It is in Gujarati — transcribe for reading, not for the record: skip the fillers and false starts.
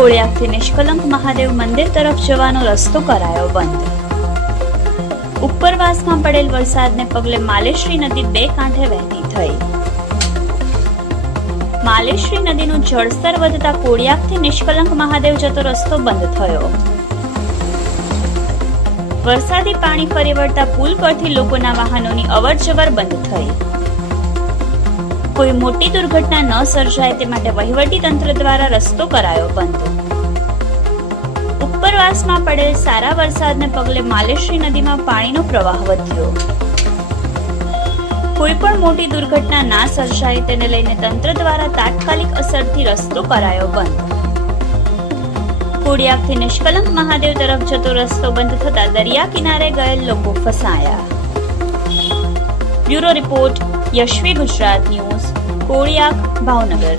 કોળિયાકથી નિષ્કલંક મહાદેવ મંદિર તરફ જવાનો રસ્તો કરાયો બંધ. ઉપરવાસમાં પડેલ વરસાદને પગલે માલેશ્રી નદી બે કાંઠે વહેતી થઈ. માલેશ્રી નદીનું જળસ્તર વધતા કોળિયાકથી નિષ્કલંક મહાદેવ જતો રસ્તો બંધ થયો. વરસાદી પાણી ફરી વળતા પુલ પરથી લોકોના વાહનોની અવરજવર બંધ થઈ. કોઈ મોટી દુર્ઘટના ન સર્જાય તે માટે વહીવટી તંત્ર દ્વારા રસ્તો કરાયો બંધ. ઉપરવાસમાં પડેલ સારા વરસાદને પગલે માલેશ્રી નદીમાં પાણીનો પ્રવાહ વધ્યો. કોઈ પણ મોટી દુર્ઘટના ના સર્જાય તેને લઈને તંત્ર દ્વારા તાત્કાલિક અસરથી રસ્તો કરાયો બંધ. કોળિયાકથી નિષ્કલંક મહાદેવ તરફ જતો રસ્તો બંધ થતા દરિયા કિનારે ગયેલ લોકો ફસાયા. Bureau report, Yashvi Gujarat news, Koliyak, Bhavnagar.